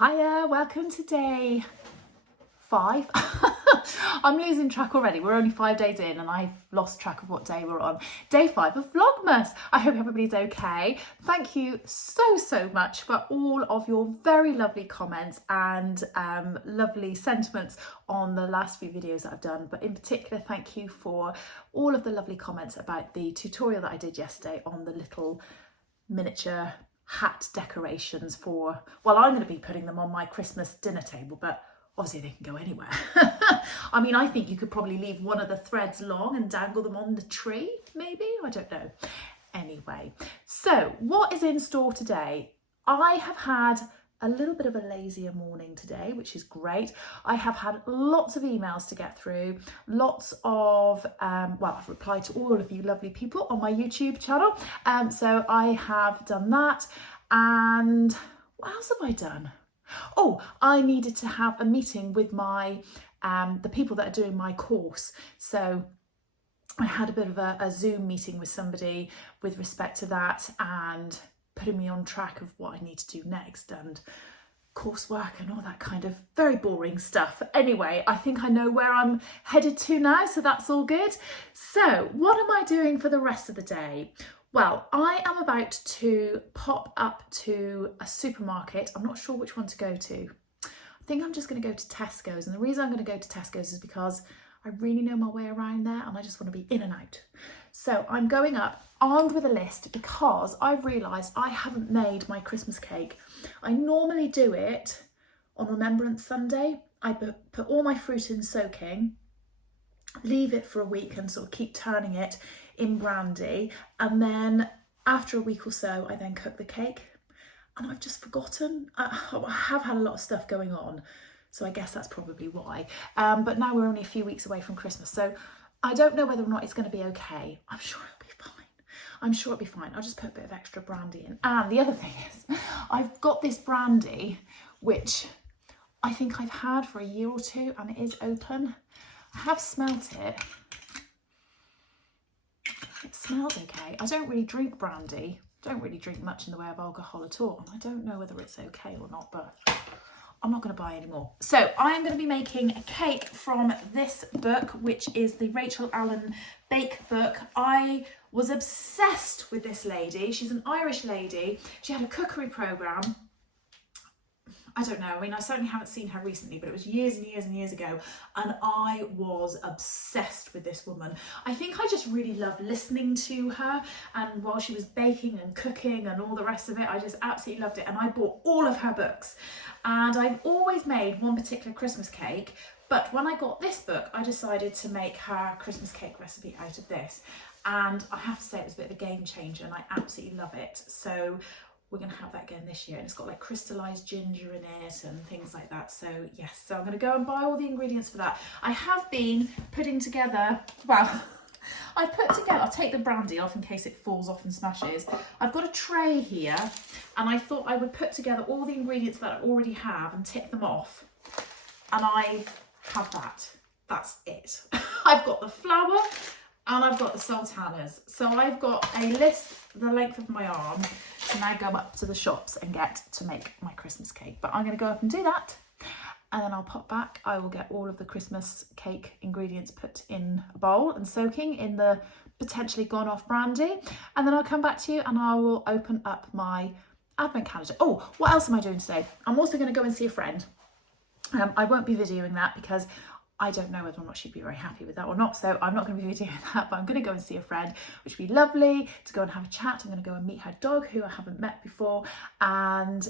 Hiya, welcome to day 5. I'm losing track already. We're only 5 days in and I've lost track of what day we're on. Day 5 of Vlogmas. I hope everybody's okay. Thank you so much for all of your very lovely comments and lovely sentiments on the last few videos that I've done. But in particular, thank you for all of the lovely comments about the tutorial that I did yesterday on the little miniature hat decorations for, well, I'm going to be putting them on my Christmas dinner table, but obviously they can go anywhere. I mean, I think you could probably leave one of the threads long and dangle them on the tree, maybe, I don't know. Anyway, so what is in store today? I have had a little bit of a lazier morning today, which is great. I have had lots of emails to get through, lots of, well, I've replied to all of you lovely people on my YouTube channel. So I have done that. And what else have I done? Oh, I needed to have a meeting with my, the people that are doing my course. So I had a bit of a Zoom meeting with somebody with respect to that and putting me on track of what I need to do next and coursework and all that kind of very boring stuff. Anyway, I think I know where I'm headed to now, so that's all good. So what am I doing for the rest of the day? Well, I am about to pop up to a supermarket. I'm not sure which one to go to. I think I'm just going to go to Tesco's, and the reason I'm going to go to Tesco's is because I really know my way around there and I just want to be in and out. So I'm going up armed with a list because I've realised I haven't made my Christmas cake. I normally do it on Remembrance Sunday. I put all my fruit in soaking, leave it for a week and sort of keep turning it in brandy. And then after a week or so, I then cook the cake. And I've just forgotten. I have had a lot of stuff going on. So I guess that's probably why. But now we're only a few weeks away from Christmas. So I don't know whether or not it's going to be okay. I'm sure it'll be fine. I'm sure it'll be fine. I'll just put a bit of extra brandy in. And the other thing is, I've got this brandy, which I think I've had for a year or two, and it is open. I have smelt it. It smells okay. I don't really drink brandy. Don't really drink much in the way of alcohol at all. And I don't know whether it's okay or not, but I'm not going to buy any more. So I'm going to be making a cake from this book, which is the Rachel Allen Bake book. I was obsessed with this lady. She's an Irish lady. She had a cookery programme. I don't know, I mean, I certainly haven't seen her recently, but it was years and years and years ago, and I was obsessed with this woman. I think I just really loved listening to her, and while she was baking and cooking and all the rest of it, I just absolutely loved it, and I bought all of her books. And I've always made one particular Christmas cake, but when I got this book, I decided to make her Christmas cake recipe out of this, and I have to say it was a bit of a game changer, and I absolutely love it. So we're going to have that again this year, and it's got like crystallized ginger in it and things like that. So yes, so I'm going to go and buy all the ingredients for that. I have been putting together, well, I've put together, I'll take the brandy off in case it falls off and smashes. I've got a tray here, and I thought I would put together all the ingredients that I already have and tick them off. And I have that. That's it. I've got the flour and I've got the sultanas. So I've got a list the length of my arm to now go up to the shops and get to make my Christmas cake. But I'm going to go up and do that, and then I'll pop back. I will get all of the Christmas cake ingredients put in a bowl and soaking in the potentially gone off brandy, and then I'll come back to you and I will open up my advent calendar. Oh, what else am I doing today? I'm also going to go and see a friend. I won't be videoing that because I don't know whether or not she'd be very happy with that or not, so I'm not going to be videoing that, but I'm going to go and see a friend, which would be lovely to go and have a chat. I'm going to go and meet her dog, who I haven't met before, and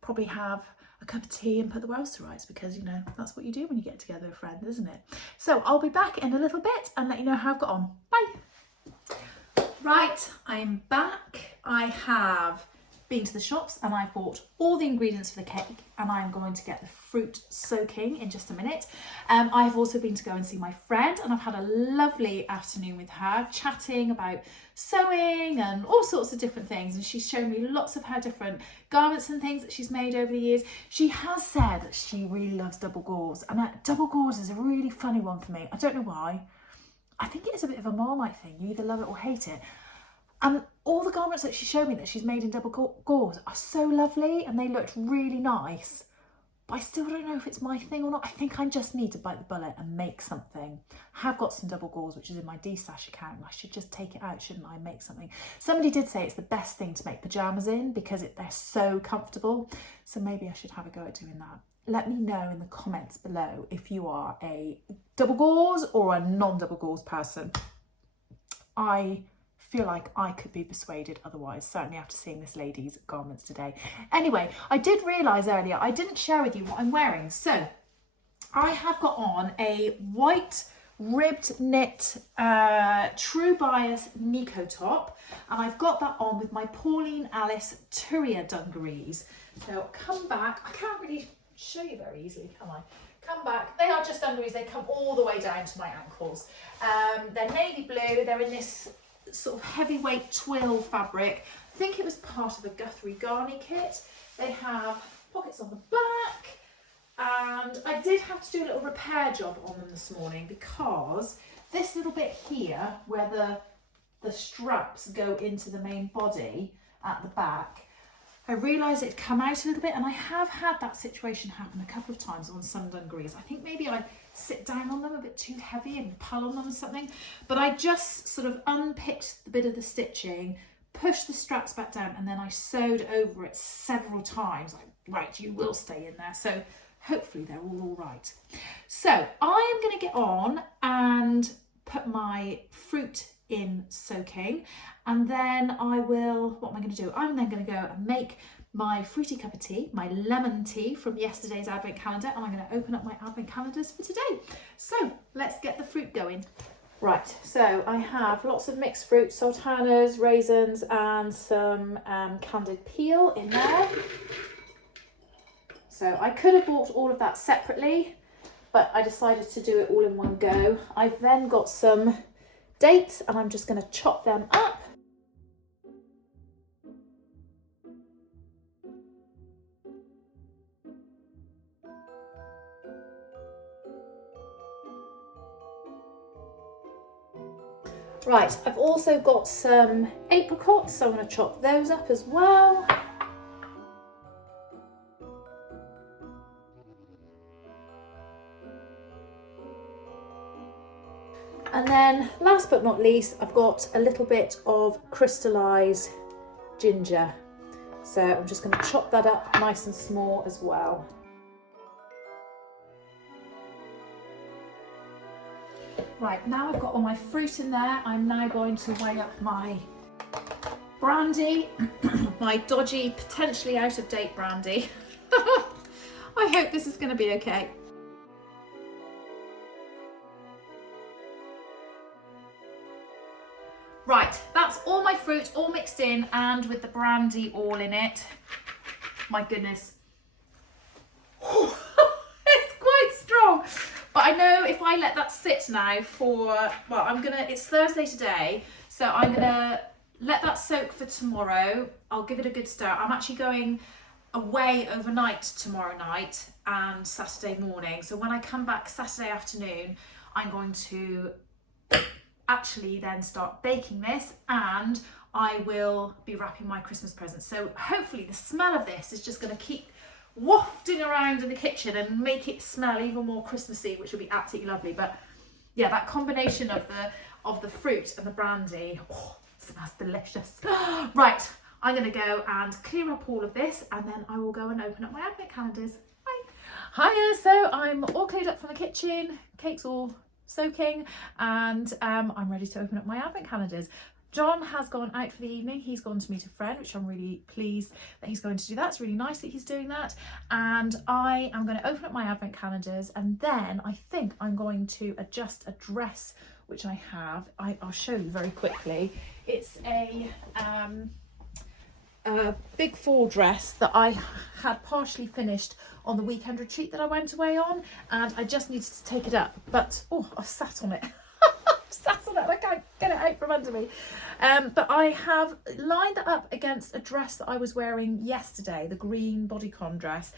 probably have a cup of tea and put the world to rights, because, you know, that's what you do when you get together with friends, isn't it? So I'll be back in a little bit and let you know how I've got on. Bye! Right, I'm back. I have been to the shops and I bought all the ingredients for the cake, and I'm going to get the fruit soaking in just a minute. I've also been to go and see my friend, and I've had a lovely afternoon with her chatting about sewing and all sorts of different things, and she's shown me lots of her different garments and things that she's made over the years. She has said that she really loves double gauze, and that double gauze is a really funny one for me. I don't know why. I think it is a bit of a Marmite thing. You either love it or hate it. And all the garments that she showed me that she's made in double gauze are so lovely and they looked really nice. But I still don't know if it's my thing or not. I think I just need to bite the bullet and make something. I have got some double gauze, which is in my destash account. I should just take it out, shouldn't I, and make something. Somebody did say it's the best thing to make pyjamas in because they're so comfortable. So maybe I should have a go at doing that. Let me know in the comments below if you are a double gauze or a non-double gauze person. I feel like I could be persuaded otherwise, certainly after seeing this lady's garments today. Anyway, I did realise earlier I didn't share with you what I'm wearing. So I have got on a white ribbed knit True Bias Nikko top, and I've got that on with my Pauline Alos Turia Dungarees. So come back, I can't really show you very easily, can I? Come back, they are just dungarees, they come all the way down to my ankles. They're navy blue, they're in this sort of heavyweight twill fabric. I think it was part of a Guthrie Garni kit. They have pockets on the back, and I did have to do a little repair job on them this morning because this little bit here where the straps go into the main body at the back, I realised it'd come out a little bit, and I have had that situation happen a couple of times on some dungarees. I think maybe I sit down on them a bit too heavy and pull on them or something, but I just sort of unpicked the bit of the stitching, pushed the straps back down, and then I sewed over it several times. Like, right, you will stay in there. So hopefully they're all right. So I am going to get on and put my fruit in soaking, and then I will, what am I going to do? I'm then going to go and make my fruity cup of tea, my lemon tea from yesterday's advent calendar, and I'm going to open up my advent calendars for today. So let's get the fruit going. Right, so I have lots of mixed fruit, sultanas, raisins, and some candied peel in there. So I could have bought all of that separately, but I decided to do it all in one go. I've then got some dates, and I'm just going to chop them up. Right, I've also got some apricots, so I'm going to chop those up as well. And then last but not least, I've got a little bit of crystallised ginger. So I'm just going to chop that up nice and small as well. Right, now I've got all my fruit in there, I'm now going to weigh up my brandy, my dodgy, potentially out of date brandy. I hope this is going to be okay. Right, that's all my fruit all mixed in, and with the brandy all in it. My goodness. It's quite strong. But I know if I let that sit now for, well, it's Thursday today, so I'm gonna let that soak for tomorrow. I'll give it a good stir. I'm actually going away overnight tomorrow night and Saturday morning. So when I come back Saturday afternoon, I'm going to actually then start baking this, and I will be wrapping my Christmas presents. So hopefully the smell of this is just going to keep wafting around in the kitchen and make it smell even more Christmassy, which will be absolutely lovely. But yeah, that combination of the fruit and the brandy, oh, smells delicious. Right, I'm going to go and clear up all of this, and then I will go and open up my advent calendars. Bye. Hiya, so I'm all cleared up from the kitchen, cake's all soaking, and I'm ready to open up my advent calendars. John has gone out for the evening. He's gone to meet a friend, which I'm really pleased that he's going to do that. It's really nice that he's doing that. And I am going to open up my advent calendars, and then I think I'm going to adjust a dress which I have. I'll show you very quickly. It's a big fall dress that I had partially finished on the weekend retreat that I went away on, and I just needed to take it up. But, oh, I've sat on it. Sat on it, I can't get it out from under me. But I have lined that up against a dress that I was wearing yesterday, the green bodycon dress,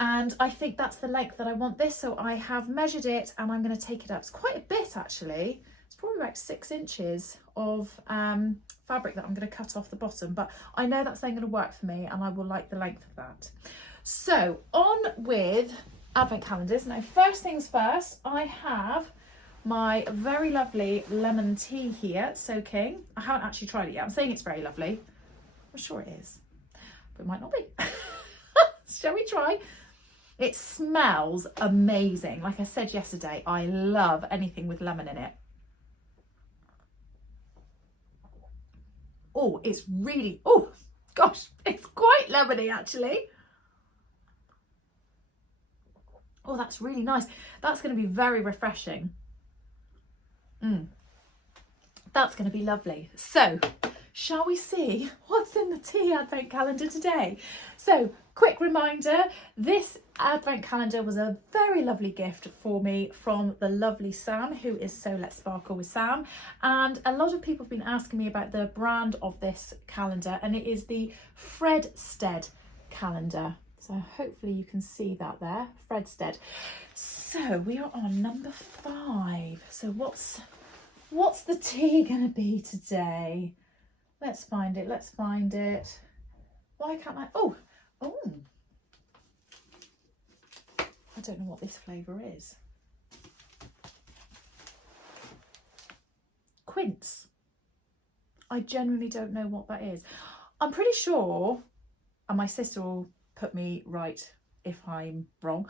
and I think that's the length that I want this. So I have measured it, and I'm going to take it up. It's quite a bit actually. it's probably about 6 inches of fabric that I'm going to cut off the bottom, but I know that's then going to work for me and I will like the length of that. So on with advent calendars. Now first things first, I have my very lovely lemon tea here soaking. I haven't actually tried it yet. I'm saying it's very lovely. I'm sure it is, but it might not be. Shall we try? It smells amazing. Like I said yesterday, I love anything with lemon in it. Oh, it's really, oh gosh, it's quite lemony actually. Oh, that's really nice. That's going to be very refreshing. That's going to be lovely. So, shall we see what's in the tea advent calendar today? So, quick reminder, this advent calendar was a very lovely gift for me from the lovely Sam, who is So Let's Sparkle with Sam. And a lot of people have been asking me about the brand of this calendar, and it is the Fredstead calendar. So hopefully you can see that there, Fredstead. So we are on number 5. So what's the tea going to be today? Let's find it. Let's find it. Why can't I? Oh. I don't know what this flavour is. Quince. I genuinely don't know what that is. I'm pretty sure, and my sister will put me right if I'm wrong.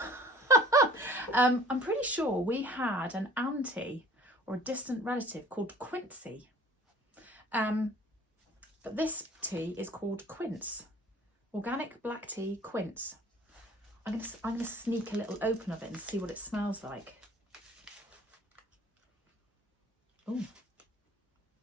I'm pretty sure we had an auntie or a distant relative called Quincy. But this tea is called Quince. Organic black tea, Quince. I'm gonna sneak a little open of it and see what it smells like. Oh.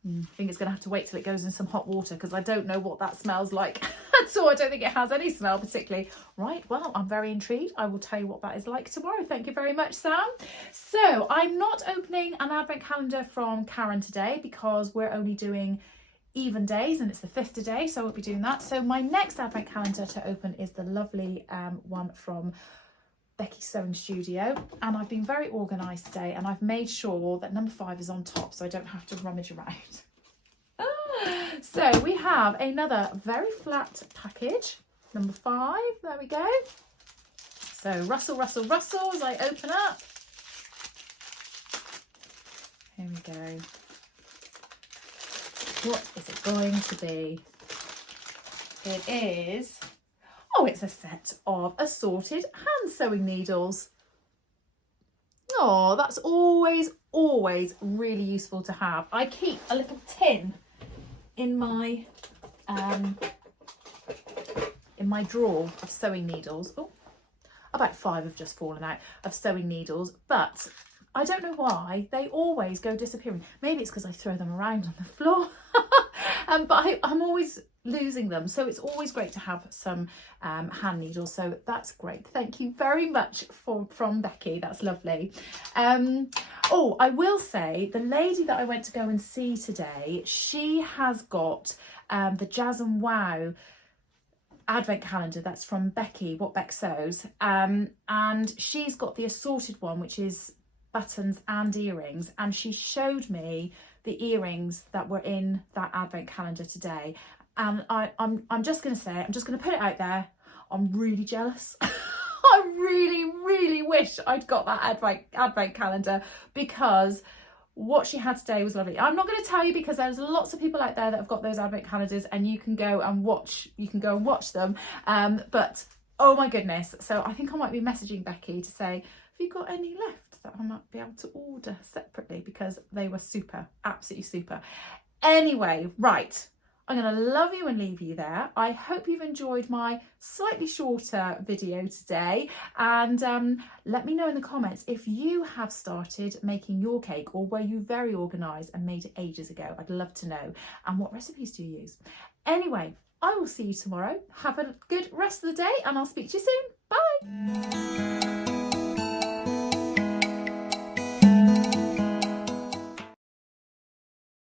I think it's going to have to wait till it goes in some hot water because I don't know what that smells like at all. I don't think it has any smell particularly. Right, well, I'm very intrigued. I will tell you what that is like tomorrow. Thank you very much, Sam. So I'm not opening an advent calendar from Karen today because we're only doing even days and it's the 5th today, so I won't be doing that. So my next advent calendar to open is the lovely one from Becky's Sewing Studio, and I've been very organised today and I've made sure that number 5 is on top so I don't have to rummage around. So we have another very flat package, number 5, there we go. So rustle, rustle, rustle as I open up. Here we go. What is it going to be? It is... oh, it's a set of assorted hand sewing needles. Oh, that's always really useful to have. I keep a little tin in my drawer of sewing needles. Oh, about 5 have just fallen out of sewing needles, but I don't know why they always go disappearing. Maybe it's because I throw them around on the floor. But I'm always losing them, so it's always great to have some hand needles, so that's great. Thank you very much from Becky, that's lovely. Oh, I will say the lady that I went to go and see today, she has got the Jazz and Wow advent calendar that's from Becky, What Beck Sews, and she's got the assorted one, which is buttons and earrings, and she showed me the earrings that were in that advent calendar today, and I'm just going to say, I'm just going to put it out there, I'm really jealous. I really wish I'd got that advent calendar because what she had today was lovely. I'm not going to tell you because there's lots of people out there that have got those advent calendars and you can go and watch them, but oh my goodness. So I think I might be messaging Becky to say, have you got any left that I might be able to order separately, because they were super, absolutely super. Anyway, right, I'm going to love you and leave you there. I hope you've enjoyed my slightly shorter video today, and let me know in the comments if you have started making your cake, or were you very organised and made it ages ago. I'd love to know. And what recipes do you use? Anyway, I will see you tomorrow. Have a good rest of the day and I'll speak to you soon. Bye.